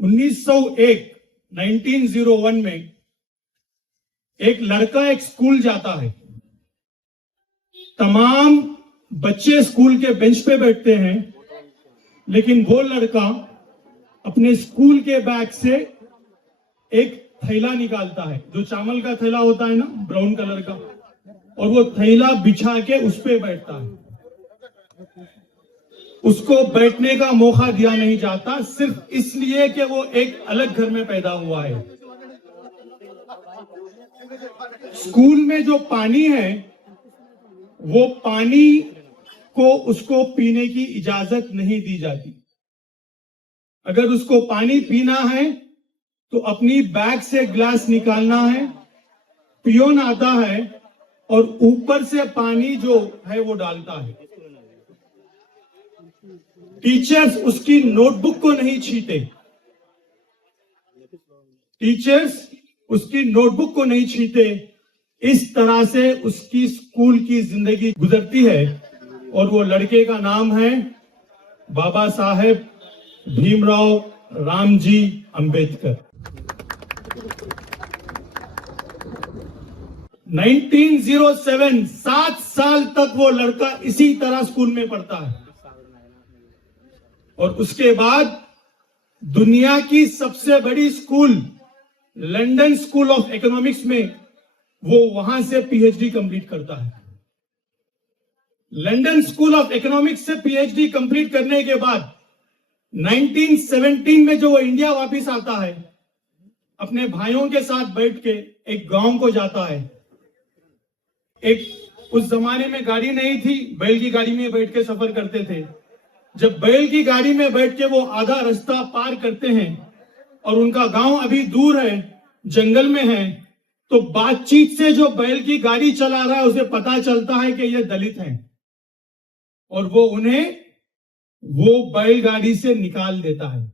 1901 1901 में एक लड़का एक स्कूल जाता है। तमाम बच्चे स्कूल के बेंच पे बैठते हैं, लेकिन वो लड़का अपने स्कूल के बैग से एक थैला निकालता है, जो चावल का थैला होता है ना, ब्राउन कलर का, और वो थैला बिछा के उस पे बैठता है। उसको बैठने का मौका दिया नहीं जाता, सिर्फ इसलिए कि वो एक अलग घर में पैदा हुआ है। स्कूल में जो पानी है, वो पानी को उसको पीने की इजाजत नहीं दी जाती। अगर उसको पानी पीना है तो अपनी बैग से ग्लास निकालना है, पियोन आता है और ऊपर से पानी जो है वो डालता है। टीचर्स उसकी नोटबुक को नहीं छींटे, टीचर्स उसकी नोटबुक को नहीं छींटे। इस तरह से उसकी स्कूल की जिंदगी गुजरती है, और वो लड़के का नाम है बाबा साहेब भीमराव रामजी अंबेडकर। 1907 7 साल तक वो लड़का इसी तरह स्कूल में पढ़ता है, और उसके बाद दुनिया की सबसे बड़ी school London school of economics में वो वहां से पीएचडी कंप्लीट करता है। लंदन स्कूल ऑफ इकोनॉमिक्स से पीएचडी कंप्लीट करने के बाद 1917 में जो वो इंडिया वापस आता है, अपने भाइयों के साथ बैठ के एक गांव को जाता है। एक उस जमाने में गाड़ी नहीं थी, बैल की गाड़ी में बैठ के सफर करते थे। जब बैल की गाड़ी में बैठ के वो आधा रास्ता पार करते हैं और उनका गांव अभी दूर है, जंगल में है, तो बातचीत से जो बैल की गाड़ी चला रहा है उसे पता चलता है कि ये दलित हैं, और वो उन्हें वो बैलगाड़ी से निकाल देता है।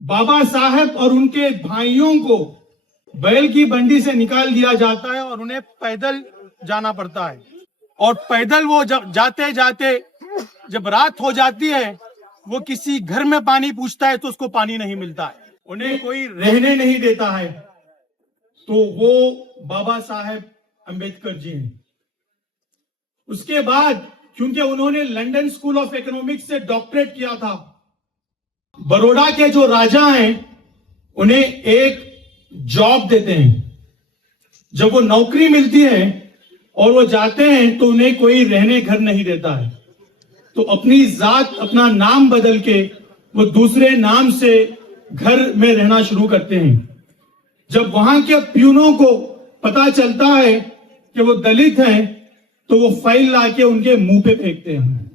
बाबा साहेब और उनके भाइयों को बैल की बंडी से निकाल दिया जाता है और उन्हें पैदल जाना पड़ता है। और पैदल वो जब जाते जाते जब रात हो जाती है, वो किसी घर में पानी पूछता है तो उसको पानी नहीं मिलता है, उन्हें कोई रहने नहीं देता है। तो वो बाबा साहेब अंबेडकर जी हैं। उसके बाद क्योंकि उन्होंने लंदन स्कूल ऑफ इकोनॉमिक्स से डॉक्टरेट किया था, बड़ौदा के जो राजा हैं उन्हें एक जॉब देते हैं। जब वो नौकरी मिलती है और वो जाते हैं तो उन्हें कोई रहने घर नहीं देता है, तो अपनी जात, अपना नाम बदल के वो दूसरे नाम से घर में रहना शुरू करते हैं। जब वहां के प्यूनों को पता चलता है कि वो दलित हैं, तो वो फाइल लाके उनके मुंह पे फेंकते हैं।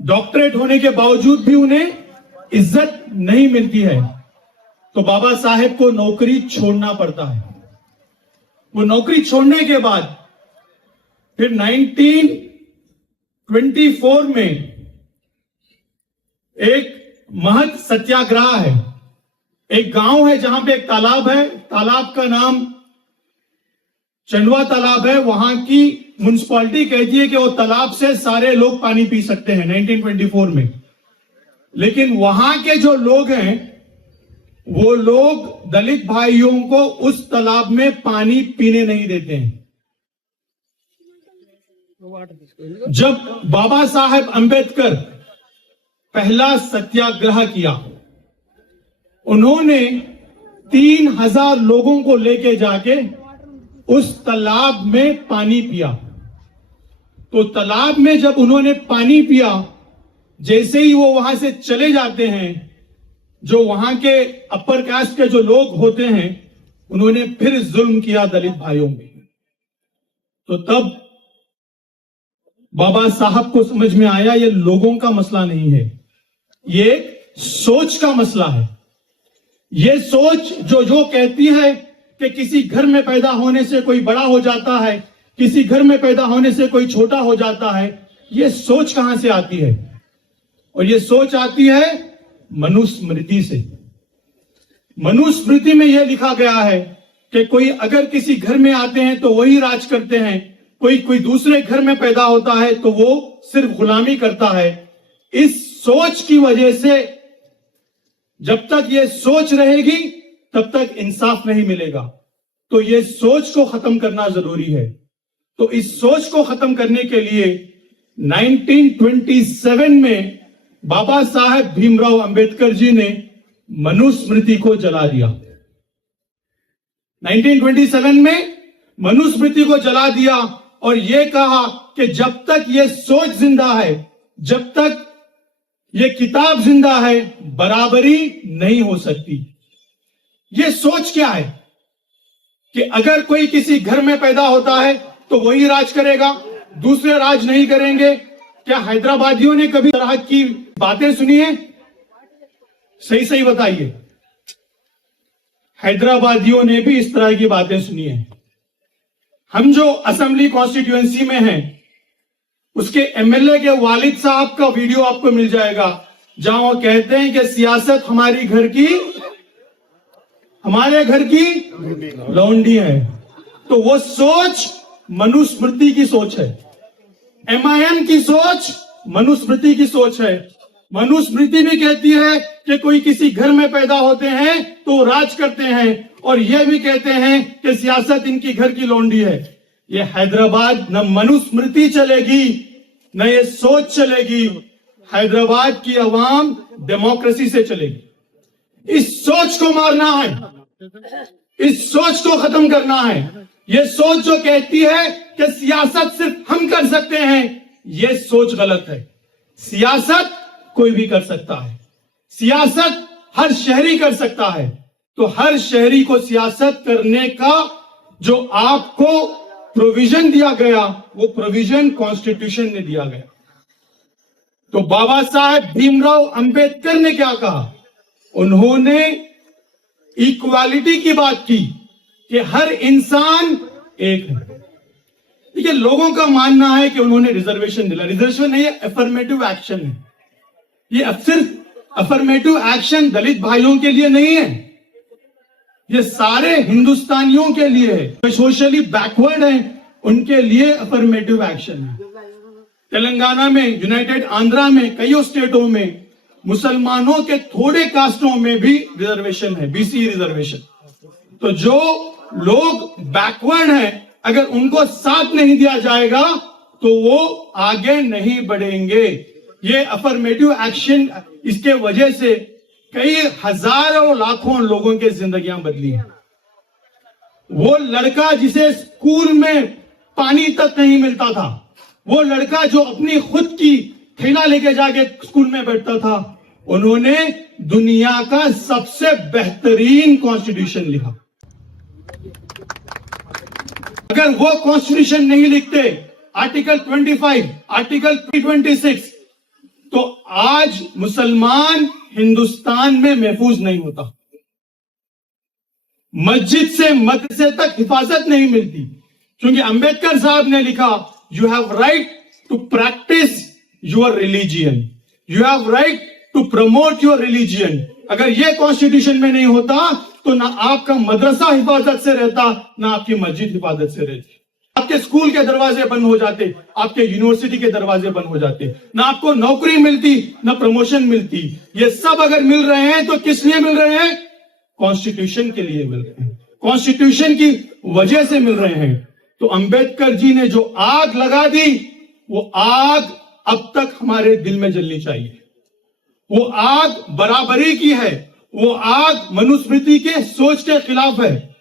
डॉक्टरेट होने के बावजूद भी उन्हें इज्जत नहीं मिलती है, तो बाबा साहेब को नौकरी छोड़ना पड़ता है। वो नौकरी छोड़ने के बाद फिर 1924 में एक महत सत्याग्रह है। एक गांव है जहां पे एक तालाब है, तालाब का नाम चंदवा तालाब है। वहां की म्युनिसिपैलिटी कहती है कि वो तालाब से सारे लोग पानी पी सकते हैं 1924 में, लेकिन वहां के जो लोग हैं वो लोग दलित भाइयों को उस तालाब में पानी पीने नहीं देते हैं। जब बाबा साहेब अंबेडकर पहला सत्याग्रह किया, उन्होंने 3000 लोगों को लेके जाके उस तालाब में पानी पिया। तो तालाब में जब उन्होंने पानी पिया, जैसे ही वो वहां से चले जाते हैं, जो वहां के अपर कास्ट के जो लोग होते हैं, उन्होंने फिर जुल्म किया दलित भाइयों में। तो तब बाबा साहब को समझ में आया ये लोगों का मसला नहीं है, ये सोच का मसला है। ये सोच जो कहती है कि किसी घर में पैदा होने से कोई बड़ा हो जाता है, किसी घर में पैदा होने से कोई छोटा हो जाता है, ये सोच कहां से आती है? और ये सोच आती है मनुस्मृति से। मनुस्मृति में यह लिखा गया है कि कोई अगर किसी घर में आते हैं तो वही राज करते हैं, कोई दूसरे घर में पैदा होता है तो वो सिर्फ गुलामी करता है। इस सोच की वजह से जब तक ये सोच रहेगी तब तक इंसाफ नहीं मिलेगा। तो ये सोच को खत्म करना जरूरी है। तो इस सोच को खत्म करने के लिए 1927 में बाबा साहेब भीमराव अंबेडकर जी ने मनुस्मृति को जला दिया। 1927 में मनुस्मृति को जला दिया और यह कहा कि जब तक यह सोच जिंदा है, जब तक यह किताब जिंदा है, बराबरी नहीं हो सकती। यह सोच क्या है कि अगर कोई किसी घर में पैदा होता है तो वही राज करेगा, दूसरे राज नहीं करेंगे। क्या हैदराबादियों ने कभी तरह की बातें सुनी है? सही सही बताइए। हैदराबादियों ने भी इस तरह की बातें सुनी है। हम जो असेंबली कॉन्स्टिट्यूएंसी में हैं, उसके एमएलए के वालिद साहब का वीडियो आपको मिल जाएगा, जहां वो कहते हैं कि सियासत हमारे घर की लौंडी है। तो वो सोच मनुस्मृति की सोच है। एमआईएम की सोच मनुस्मृति की सोच है। मनुस्मृति भी कहती है कि कोई किसी घर में पैदा होते हैं तो राज करते हैं, और यह भी कहते हैं कि सियासत इनकी घर की लौंडी है। ये हैदराबाद न मनुस्मृति चलेगी न ये सोच चलेगी। हैदराबाद की अवाम डेमोक्रेसी से चलेगी। इस सोच को मारना है, इस सोच को खत्म करना है। ये सोच जो कहती है कि सियासत सिर्फ हम कर सकते हैं, ये सोच गलत है। सियासत कोई भी कर सकता है, सियासत हर शहरी कर सकता है। तो हर शहरी को सियासत करने का जो आपको प्रोविजन दिया गया, वो प्रोविजन कॉन्स्टिट्यूशन ने दिया गया। तो बाबा साहेब भीमराव अंबेडकर ने क्या कहा? उन्होंने इक्वालिटी की बात की कि हर इंसान एक है। देखिए, लोगों का मानना है कि उन्होंने रिजर्वेशन दिला। रिजर्वेशन नहीं है, अफर्मेटिव एक्शन है। ये सिर्फ अफर्मेटिव एक्शन दलित भाइयों के लिए नहीं है, ये सारे हिंदुस्तानियों के लिए है। जो सोशली बैकवर्ड हैं उनके लिए अफर्मेटिव एक्शन है। तेलंगाना में, यूनाइटेड आंध्रा में, कई स्टेटों में मुसलमानों के थोड़े कास्टों में भी रिजर्वेशन है, बीसी रिजर्वेशन। तो जो लोग बैकवर्ड हैं, अगर उनको साथ नहीं दिया जाएगा तो वो आगे नहीं बढ़ेंगे। ये अफर्मेटिव एक्शन, इसके वजह से कई हजारों लाखों लोगों की जिंदगियां बदली हैं। वो लड़का जिसे स्कूल में पानी तक नहीं मिलता था, वो लड़का जो अपनी खुद की थैला लेके जाके स्कूल में बैठता था, उन्होंने दुनिया का सबसे बेहतरीन कॉन्स्टिट्यूशन लिखा। अगर वो कॉन्स्टिट्यूशन नहीं लिखते, आर्टिकल 25, आर्टिकल 326, तो आज मुसलमान हिंदुस्तान में महफूज नहीं होता। मस्जिद से मदरसे तक हिफाजत नहीं मिलती, क्योंकि अंबेडकर साहब ने लिखा, you have right to practise your religion, you have right to promote your religion. अगर यह कॉन्स्टिट्यूशन में नहीं होता तो ना आपका मदरसा हिफाजत से रहता, ना आपकी मस्जिद हिफाजत से रहती। आपके स्कूल के दरवाजे बंद हो जाते, आपके यूनिवर्सिटी के दरवाजे बंद हो जाते, ना आपको नौकरी मिलती, ना प्रमोशन मिलती। ये सब अगर मिल रहे हैं तो किस लिए मिल रहे हैं? कॉन्स्टिट्यूशन के लिए मिल रहे हैं, कॉन्स्टिट्यूशन की वजह से मिल रहे हैं। तो अंबेडकर जी ने जो आग लगा दी, वो आग अब तक हमारे दिल में जलनी चाहिए। वो आग बराबरी की है, वो आग मनुस्मृति के सोच के खिलाफ है।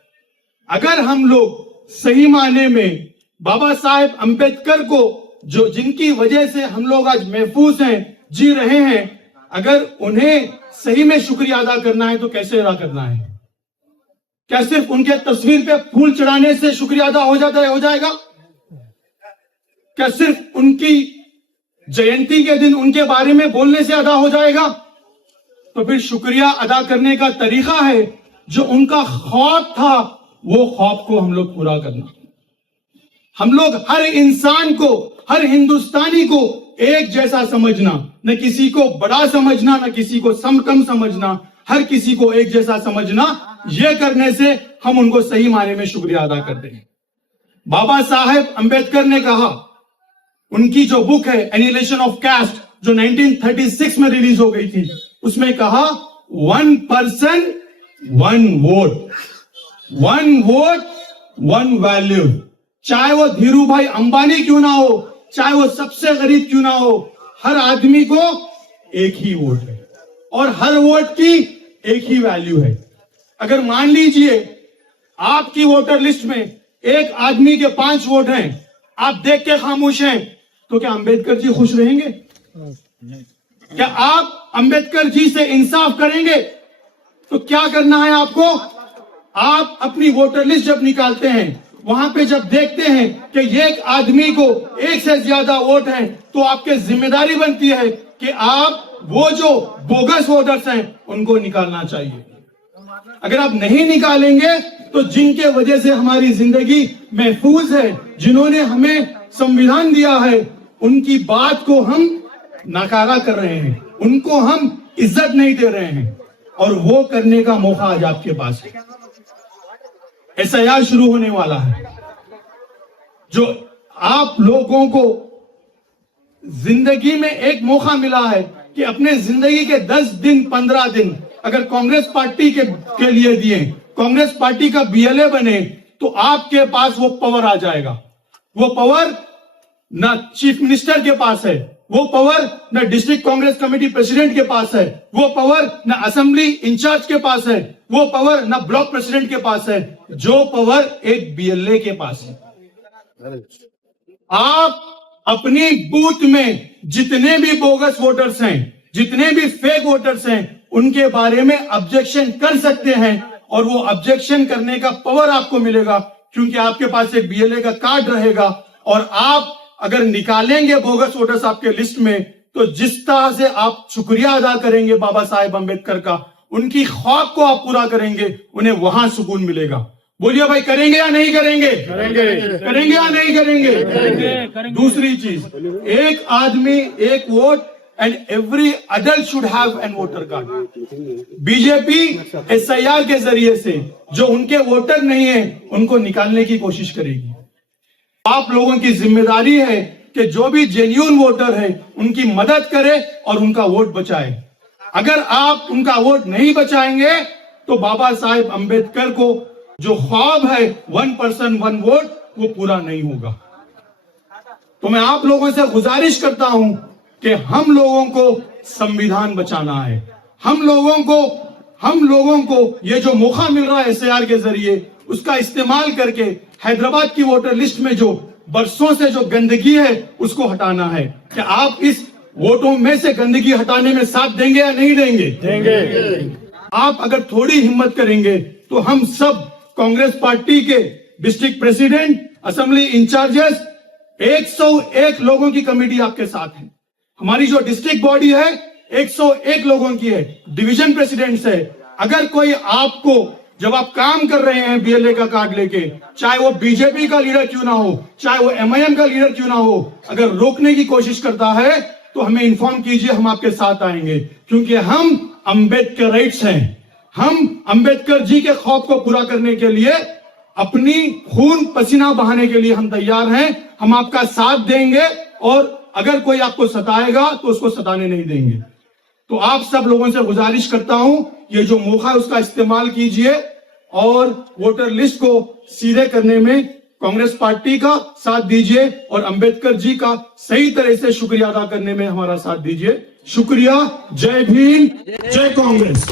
अगर हम लोग सही माने में बाबा साहेब अंबेडकर को, जो जिनकी वजह से हम लोग आज महफूज हैं, जी रहे हैं, अगर उन्हें सही में शुक्रिया अदा करना है तो कैसे अदा करना है? क्या सिर्फ उनके तस्वीर पे फूल चढ़ाने से शुक्रिया अदा हो जाएगा? क्या सिर्फ उनकी जयंती के दिन उनके बारे में बोलने से अदा हो जाएगा? तो फिर शुक्रिया अदा करने का तरीका है, जो उनका ख्वाब था, वो ख्वाब को हम लोग पूरा करना। हम लोग हर इंसान को, हर हिंदुस्तानी को एक जैसा समझना, न किसी को बड़ा समझना, न किसी को कम समझना, हर किसी को एक जैसा समझना। यह करने से हम उनको सही मायने में शुक्रिया अदा करते हैं। बाबा साहेब अंबेडकर ने कहा, उनकी जो बुक है एनिहिलेशन ऑफ कास्ट, जो 1936 में रिलीज हो गई थी, उसमें कहा 1 person 1 वोट, 1 वोट 1 वैल्यू। चाहे वो धीरू भाई अंबानी क्यों ना हो, चाहे वो सबसे गरीब क्यों ना हो, हर आदमी को एक ही वोट है और हर वोट की एक ही वैल्यू है। अगर मान लीजिए आपकी वोटर लिस्ट में एक आदमी के 5 वोट हैं, आप देख के खामोश हैं, तो क्या अंबेडकर जी खुश रहेंगे? क्या आप अंबेडकर जी से इंसाफ करेंगे? तो क्या करना है आपको? आप अपनी वोटर लिस्ट जब निकालते हैं, वहां पे जब देखते हैं कि एक आदमी को एक से ज्यादा वोट हैं, तो आपकी जिम्मेदारी बनती है कि आप वो जो बोगस वोटर्स हैं उनको निकालना चाहिए। अगर आप नहीं निकालेंगे तो जिनके वजह से हमारी जिंदगी महफूज है, जिन्होंने हमें संविधान दिया है, उनकी बात को हम नकारा कर रहे हैं, उनको हम इज्जत नहीं दे रहे हैं, और वो करने का मौका आज आपके पास है। एसआईआर शुरू होने वाला है, जो आप लोगों को जिंदगी में एक मौका मिला है कि अपने जिंदगी के 10 दिन 15 दिन अगर कांग्रेस पार्टी के लिए दिए, कांग्रेस पार्टी का बीएलए बने, तो आपके पास वो पावर आ जाएगा। वो पावर ना चीफ मिनिस्टर के पास है, वो पावर ना डिस्ट्रिक्ट कांग्रेस कमेटी प्रेसिडेंट के पास है, वो पावर ना असेंबली इंचार्ज के पास है, वो पावर ना ब्लॉक प्रेसिडेंट के पास है, जो पावर एक बीएलए के पास है। आप अपनी बूथ में जितने भी बोगस वोटर्स हैं, जितने भी फेक वोटर्स हैं, उनके बारे में ऑब्जेक्शन कर सकते हैं, और वो ऑब्जेक्शन करने का पावर आपको मिलेगा, क्योंकि आपके पास एक बीएलए का कार्ड रहेगा। और आप अगर निकालेंगे बोगस वोटर्स आपके लिस्ट में, तो जिस तरह से आप शुक्रिया अदा करेंगे बाबा साहेब अंबेडकर का, उनकी ख्वाब को आप पूरा करेंगे, उन्हें वहां सुकून मिलेगा। बोलिए भाई, करेंगे या नहीं करेंगे? करेंगे या नहीं करेंगे? दूसरी चीज, एक आदमी एक vote, and every adult should have an voter card. BJP SIR के जरिए से जो उनके वोटर नहीं है उनको निकालने की कोशिश करेगी। आप लोगों की जिम्मेदारी है कि जो भी जेन्युइन वोटर है उनकी मदद करे और उनका वोट बचाए। अगर आप उनका वोट नहीं बचाएंगे तो बाबा साहेब अंबेडकर को जो ख्वाब है 1 पर्सन 1 वोट, वो पूरा नहीं होगा। तो मैं आप लोगों से गुजारिश करता हूं कि हम लोगों को संविधान बचाना है। हम लोगों को ये जो मौका मिल रहा है एसआईआर के जरिए, उसका इस्तेमाल करके हैदराबाद की वोटर लिस्ट में जो बरसों से जो गंदगी है उसको हटाना है। कि आप इस वोटों में से गंदगी हटाने में साथ देंगे या नहीं देंगे? देंगे। आप अगर थोड़ी हिम्मत करेंगे तो हम सब कांग्रेस पार्टी के डिस्ट्रिक्ट प्रेसिडेंट, असेंबली इंचार्जेस, 101 लोगों की कमेटी आपके साथ है। हमारी जो डिस्ट्रिक्ट बॉडी है 101 लोगों की है, डिवीजन प्रेसिडेंट्स है। अगर कोई आपको, जब आप काम कर रहे हैं बीएलए का कार्ड लेके, चाहे वो बीजेपी का लीडर क्यों ना हो, चाहे वो एमआईएम का लीडर क्यों ना हो, अगर रोकने की कोशिश करता है तो हमें इन्फॉर्म कीजिए, हम आपके साथ आएंगे। क्योंकि हम अंबेडकराइट्स हैं। हम अंबेडकर जी के ख्वाब को पूरा करने के लिए अपनी खून पसीना बहाने के लिए हम तैयार हैं। हम आपका साथ देंगे, और अगर कोई आपको सताएगा तो उसको सताने नहीं देंगे। तो आप सब लोगों से गुजारिश करता हूं, ये जो मौका है उसका इस्तेमाल कीजिए, और वोटर लिस्ट को सीधे करने में कांग्रेस पार्टी का साथ दीजिए, और अंबेडकर जी का सही तरह से शुक्रिया अदा करने में हमारा साथ दीजिए। शुक्रिया। जय भीम, जय कांग्रेस।